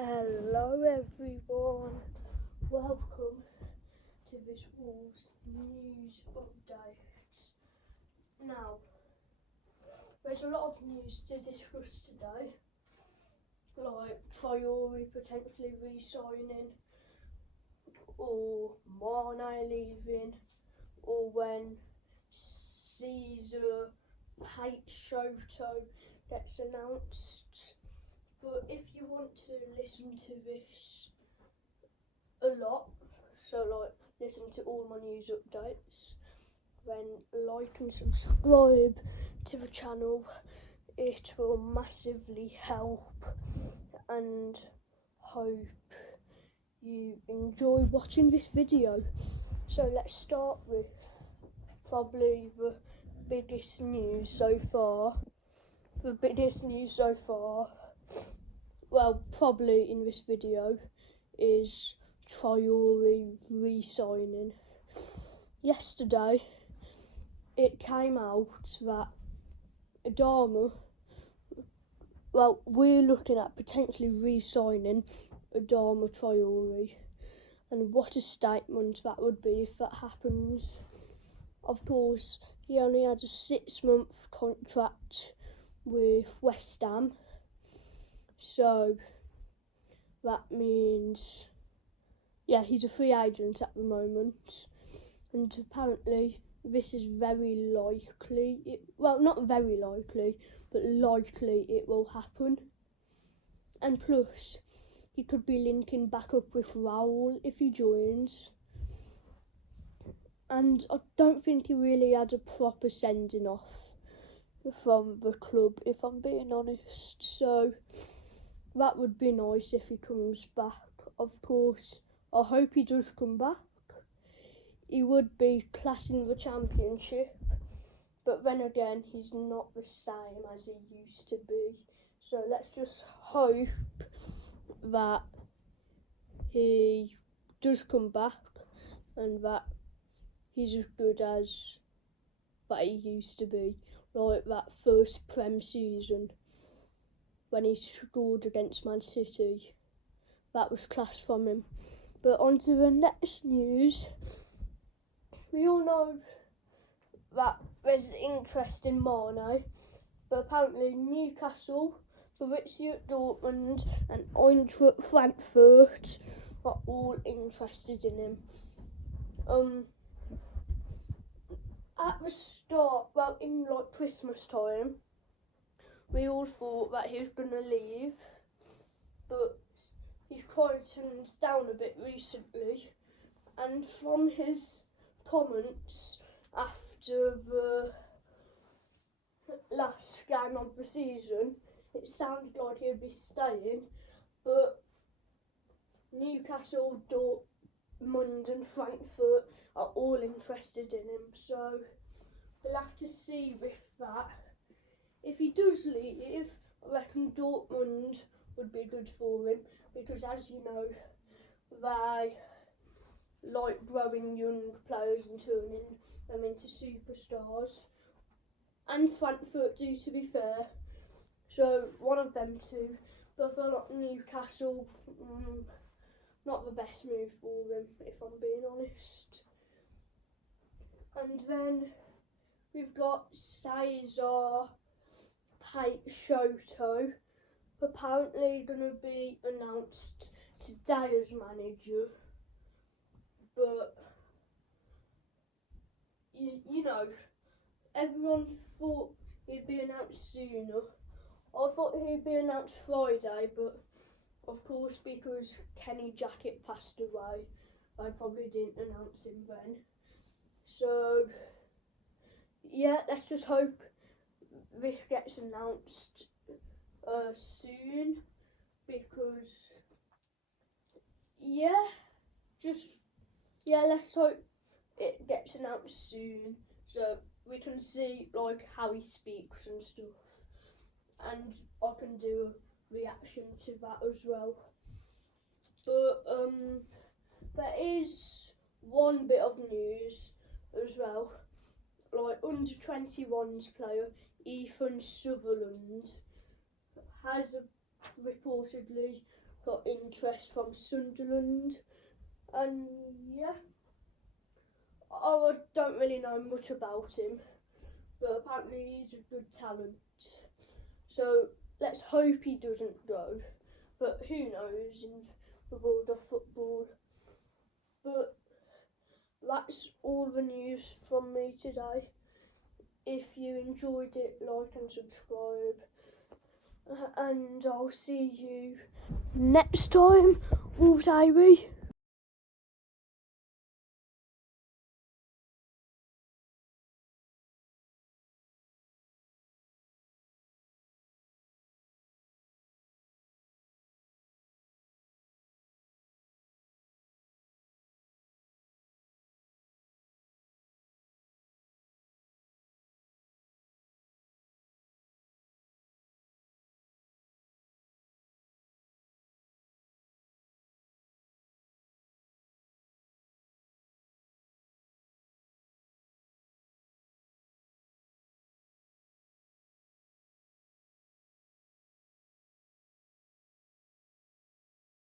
Hello everyone, welcome to this Wolves news update. Now, there's a lot of news to discuss today, like Traore potentially re-signing, or Mane leaving, or when Caesar Shoto gets announced. But if you want to listen to this a lot, so like listen to all my news updates, then like and subscribe to the channel. It will massively help, and hope you enjoy watching this video. So let's start with probably the biggest news so far. Well, probably in this video, is Traore re-signing. Yesterday, it came out that Adama, well, we're looking at potentially re-signing Adama Traore, and what a statement that would be if that happens. Of course, he only had a 6-month contract with West Ham, so that means, yeah, he's a free agent at the moment, and apparently this is very likely, not very likely, but likely it will happen. And plus, he could be linking back up with Raul if he joins. And I don't think he really had a proper sending off from the club, if I'm being honest. So that would be nice if he comes back. Of course, I hope he does come back. He would be class in the Championship, but then again, he's not the same as he used to be. So let's just hope that he does come back and that he's as good as that he used to be, like that first Prem season when he scored against Man City. That was class from him. But on to the next news. We all know that there's interest in Mane, but apparently Newcastle, Borussia Dortmund and Eintracht Frankfurt are all interested in him. At the start, well, in like Christmas time, we all thought that he was going to leave, but he's quietened down a bit recently, and from his comments after the last game of the season, it sounded like he'd be staying, but Newcastle, Dortmund and Frankfurt are all interested in him, so we'll have to see with that. If he does leave, I reckon Dortmund would be good for him, because as you know, they like growing young players and turning them into superstars. And Frankfurt do, to be fair. So one of them two. But I feel like Newcastle, not the best move for him, if I'm being honest. And then we've got Caesar Shoto, apparently going to be announced today as manager. But, you know, everyone thought he'd be announced sooner. I thought he'd be announced Friday, but of course, because Kenny Jackett passed away, I probably didn't announce him then. So, yeah, let's just hope this gets announced soon, because, let's hope it gets announced soon, so we can see like how he speaks and stuff, and I can do a reaction to that as well. But there is one bit of news as well, like under 21s player Ethan Sutherland has reportedly got interest from Sunderland, and yeah, I don't really know much about him, but apparently he's a good talent. So let's hope he doesn't go, but who knows in the world of football. But that's all the news from me today. If you enjoyed it, like and subscribe. And I'll see you next time. Wolves,